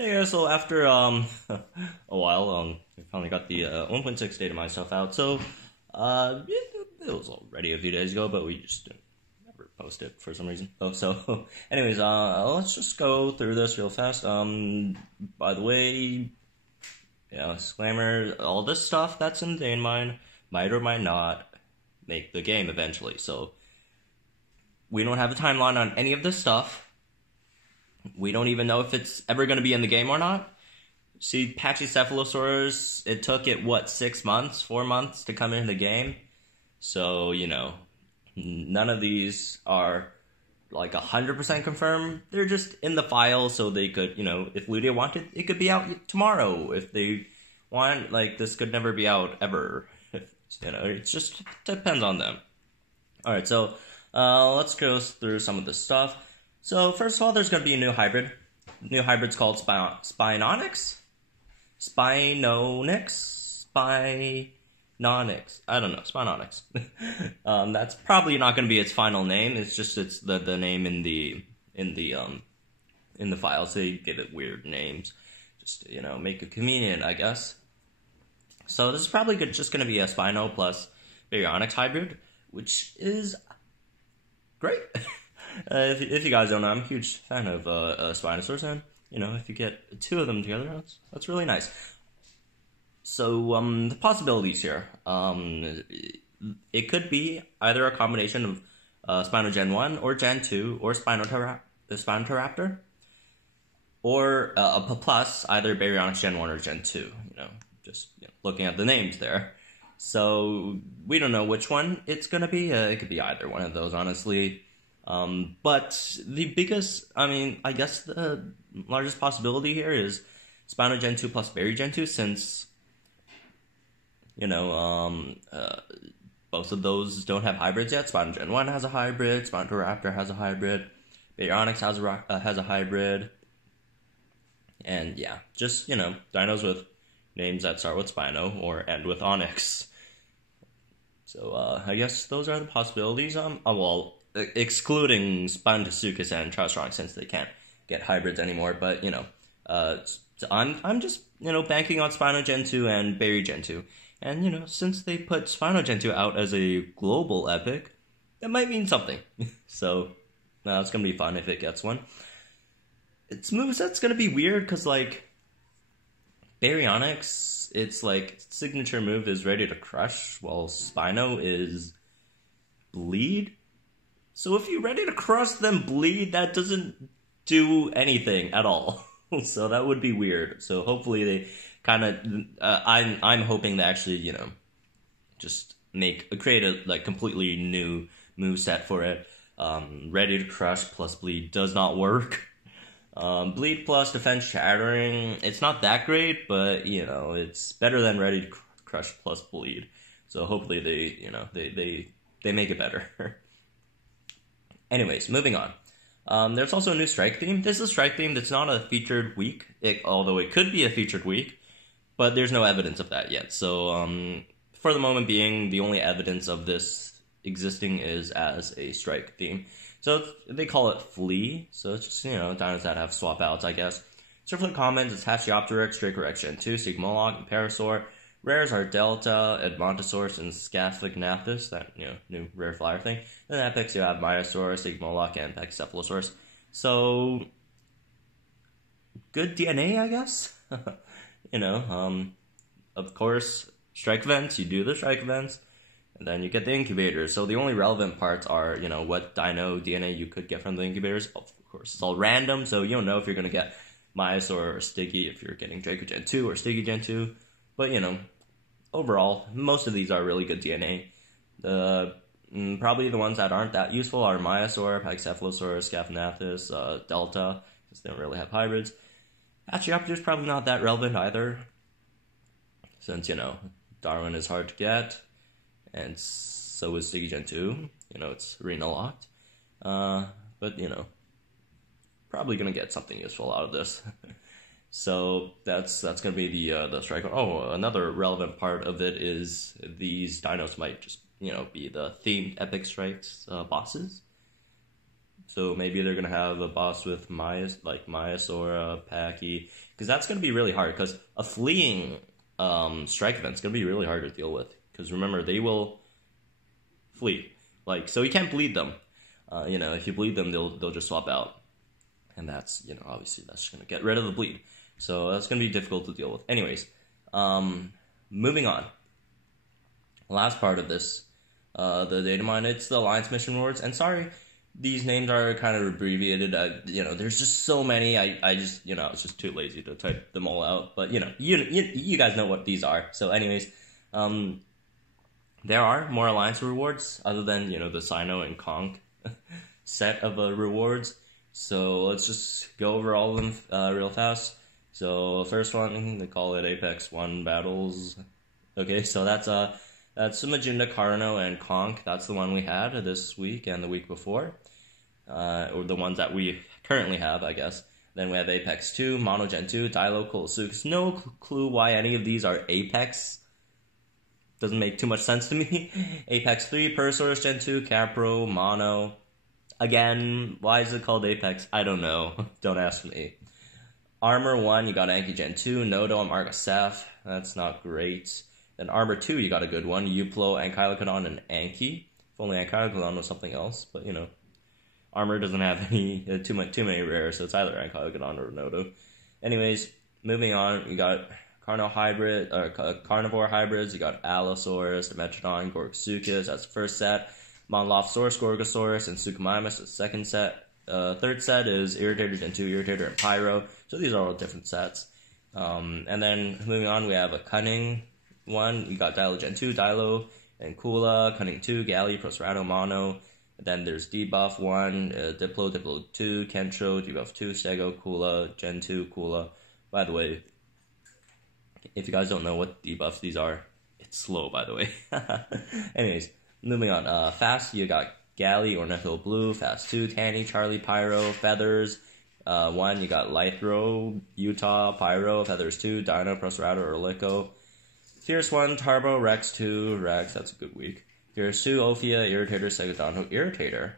Hey guys, so after a while, we finally got the 1.6 Datamine stuff out. So it was already a few days ago, but we just didn't ever post it for some reason. Oh, so anyways, let's just go through this real fast. By the way, disclaimer: all this stuff that's in Datamine might or might not make the game eventually. So we don't have a timeline on any of this stuff. We don't even know if it's ever going to be in the game or not. See, Pachycephalosaurus, it took it, 6 months, 4 months to come into the game? So, none of these are, 100% confirmed. They're just in the file, so they could, if Ludia wanted, it could be out tomorrow. If they want, this could never be out ever. It just depends on them. Alright, so, let's go through some of this stuff. So, first of all, there's going to be a new hybrid. New hybrid's called Spinonyx? Spinonyx? Spinonyx. I don't know. Spinonyx. That's probably not going to be its final name. It's just the name in the file, so you give it weird names. Just, make it convenient, I guess. So, this is probably just going to be a Spino plus Baryonyx hybrid, which is great. If you guys don't know, I'm a huge fan of Spinosaurus, and if you get 2 of them together, that's really nice. So the possibilities here, it could be either a combination of Spino Gen 1 or Gen 2 or Spinotoraptor, or a plus either Baryonyx Gen 1 or Gen 2. Just looking at the names there. So we don't know which one it's gonna be. It could be either one of those, honestly. But the biggest, I guess the largest possibility here is Spino Gen 2 plus Bary Gen 2, since, both of those don't have hybrids yet. Spino Gen 1 has a hybrid, Spinotoraptor has a hybrid, Baryonyx has a hybrid, and yeah, just, dinos with names that start with Spino or end with Onyx. So, I guess those are the possibilities. Excluding Spinosaurus and Pachycephalosaurus, since they can't get hybrids anymore. But I'm just banking on Spino Gen 2 and Bary Gen 2, and since they put Spino Gen 2 out as a global epic, that might mean something. So it's gonna be fun if it gets one. Its moveset's gonna be weird because Baryonyx, its signature move is Ready to Crush, while Spino is Bleed. So if you're Ready to Crush then Bleed, that doesn't do anything at all. So that would be weird. So hopefully they kind of, I'm hoping they actually, just create a completely new moveset for it. Ready to Crush plus Bleed does not work. Bleed plus Defense Shattering, it's not that great, but it's better than Ready to Crush plus Bleed. So hopefully they make it better. Anyways, moving on. There's also a new strike theme. This is a strike theme that's not a featured week, although it could be a featured week, but there's no evidence of that yet. So, for the moment being, the only evidence of this existing is as a strike theme. So, they call it Flea, so it's just, dinos that have swap outs, I guess. Surflet commons, it's Pachycephalosaurus, Dracorex Gen 2, Sigmolog, and Parasaur. Rares are Delta, Edmontosaurus, and Scaphognathus, that new rare flyer thing. And then epics, you have Myosaurus, Sigmolog, and Pachycephalosaurus. So, good DNA, I guess? Of course, strike events, you do the strike events, and then you get the incubators. So the only relevant parts are, what dino DNA you could get from the incubators. Of course, it's all random, so you don't know if you're going to get Myosaur or Stiggy if you're getting Draco Gen 2 or Stiggy Gen 2. But, overall, most of these are really good DNA. Probably the ones that aren't that useful are Myosaur, Pachycephalosaurus, Scaphognathus, Delta, since they don't really have hybrids. Pachyopter's probably not that relevant either, since, Darwin is hard to get, and so is Stiggy Gen 2. It's arena locked. But, probably gonna get something useful out of this. So that's gonna be the strike. Oh, another relevant part of it is these dinos might just be the themed epic strikes bosses. So maybe they're gonna have a boss with Maiasaura, Pachy, because that's gonna be really hard. Because a fleeing strike event's gonna be really hard to deal with. Because remember, they will flee. So you can't bleed them. If you bleed them, they'll just swap out, and that's obviously that's just gonna get rid of the bleed. So that's gonna be difficult to deal with. Anyways, moving on. Last part of this, the data mine, it's the Alliance mission rewards. And sorry, these names are kind of abbreviated. There's just so many. I just I was just too lazy to type them all out. But you guys know what these are. So anyways, there are more Alliance rewards other than the Sino and Conch set of rewards. So let's just go over all of them real fast. So first one, they call it Apex 1 battles. Okay, so that's Magenta, Carno, and Conch. That's the one we had this week and the week before. Or the ones that we currently have, I guess. Then we have Apex 2, Mono Gen 2, Dilo, Colosuchus. No clue why any of these are Apex. Doesn't make too much sense to me. Apex 3, Persaurus Gen 2, Capro, Mono. Again, why is it called Apex? I don't know. Don't ask me. Armor 1, you got Anki Gen 2, Nodo, and Margaseph. That's not great. Then Armor 2, you got a good one. Uplo, Ankylocodon, and Anki. If only Ankylocodon was something else, but Armor doesn't have any too many rares, so it's either Ankylocodon or Nodo. Anyways, moving on, you got carnivore hybrids. You got Allosaurus, Dimetrodon, Gorgosuchus. That's the first set. Monolophosaurus, Gorgosaurus, and Suchomimus. The second set. Third set is Irritator Gen 2, Irritator, and Pyro. So these are all different sets. And then moving on, we have a Cunning one. You got Dilo Gen 2, Dilo, and Kula. Cunning 2, Galley, Procerado, Mono. Then there's Debuff 1, Diplo, Diplo 2, Kentro, Debuff 2, Stego, Kula, Gen 2, Kula. By the way, if you guys don't know what debuffs these are, it's slow, by the way. Anyways, moving on. Fast, you got Galley, Ornitho Blue, Fast 2, Tanny, Charlie, Pyro, Feathers. 1, you got Lythro, Utah, Pyro, Feathers 2, Dino, Procerado, Orlico. Fierce 1, Turbo, Rex 2, Rex, that's a good week. Fierce 2, Ophia, Irritator, Segodonto, Irritator.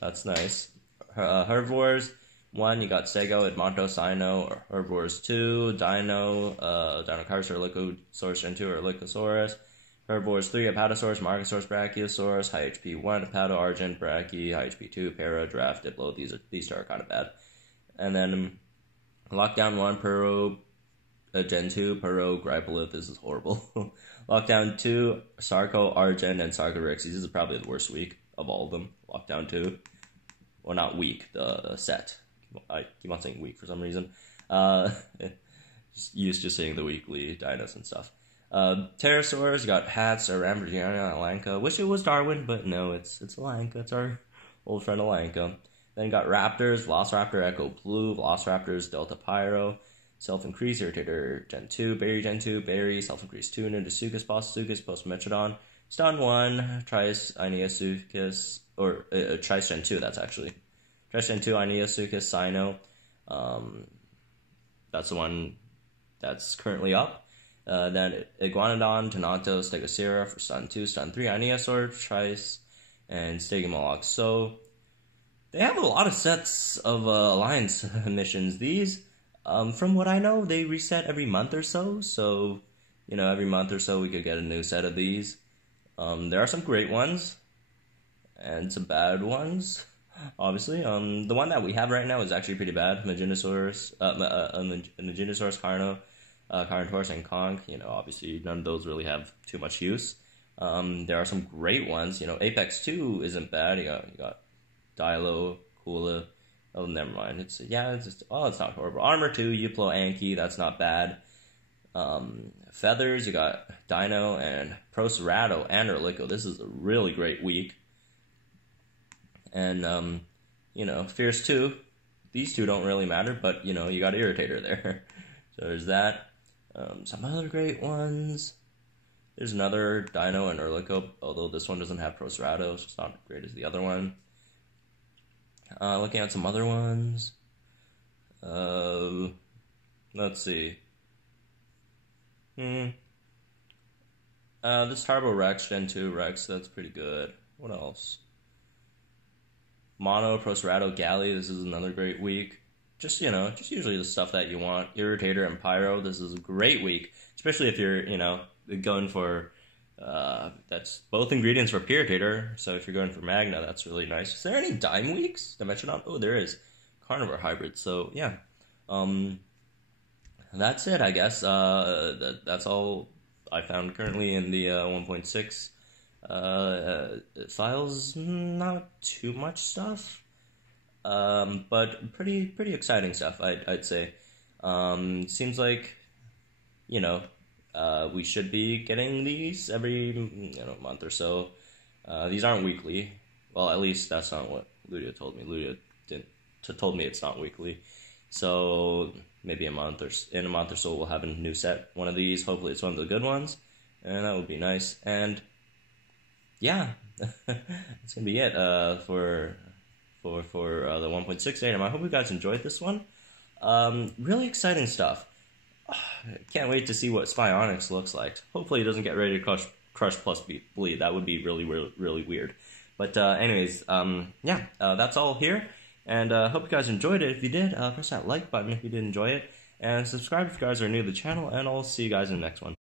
That's nice. Herbivores, 1, you got Sego, Edmonto, Sino, Herbivores 2, Dino, Dinocarus, Orlicosaurus, Gen 2, Orlicosaurus. Herbivores 3, Apatosaurus, Margosaurus, Brachiosaurus, High HP 1, Apato, Argent, Brachy, High HP 2, Para, Draft, Diplo. These are kind of bad. And then Lockdown 1, Puro, Gen 2, Puro, Gripelith. This is horrible. Lockdown 2, Sarco, Argent, and Sarcorix. This is probably the worst week of all of them. Lockdown 2. Well, not week, the set. I keep on saying week for some reason. Just used to saying the weekly dinos and stuff. Pterosaurs, you got Hats, Ramborgiana, Alanka. Wish it was Darwin, but no, it's Alanka. It's our old friend Alanka. Then you got Raptors, Velociraptor, Echo Blue, Velociraptors, Delta Pyro, Self-Increase, Irritator Gen 2, Berry Gen 2, Berry, Self-Increase 2, Nindasuchus, Bossasuchus, Postmetrodon, Stun 1, Trice, Ineasuchus, or Trice Gen 2, that's actually. Trice Gen 2, Ineasuchus, Sino. That's the one that's currently up. Then Iguanodon, Tanato, Stegosera for Stun 2, Stun 3, Ineosaur, Trice, and Stegomoloch. So, they have a lot of sets of Alliance missions. These, from what I know, they reset every month or so. So, every month or so we could get a new set of these. There are some great ones, and some bad ones, obviously. The one that we have right now is actually pretty bad. Maginosaurus, Maginosaurus, Carno, Carnotaurus, and Conch. Obviously none of those really have too much use. There are some great ones. Apex 2 isn't bad. You got Dilo, Kula. Oh, never mind. It's not horrible. Armor 2, Uplo, Anki. That's not bad. Feathers, you got Dino and Procerado and Orlico. This is a really great week. And, Fierce 2. These two don't really matter, but, you got Irritator there. So there's that. Some other great ones. There's another Dino and Orlico, although this one doesn't have Procerado, so it's not as great as the other one. Looking at some other ones. Let's see. This Turbo Rex, Gen 2 Rex, that's pretty good. What else? Mono, Procerado, Galley, this is another great week. Just, just usually the stuff that you want. Irritator and Pyro, this is a great week. Especially if you're, going for, that's both ingredients for Irritator. So if you're going for Magna, that's really nice. Is there any Dime weeks? Dimension? Oh, there is. Carnivore Hybrid, so yeah. That's it, I guess. That's all I found currently in the 1.6 files. Not too much stuff, but pretty exciting stuff, I'd say. Seems like, we should be getting these every month or so. These aren't weekly. Well, at least that's not what Ludia told me. Ludia told me it's not weekly. So maybe in a month or so we'll have a new set, one of these. Hopefully it's one of the good ones, and that would be nice. And yeah, that's gonna be it for the 1.6 datum. I hope you guys enjoyed this one. Really exciting stuff. Can't wait to see what Spinonyx looks like. Hopefully it doesn't get ready to crush plus bleed. That would be really weird. But anyways, that's all here. And hope you guys enjoyed it. If you did, press that like button if you did enjoy it. And subscribe if you guys are new to the channel. And I'll see you guys in the next one.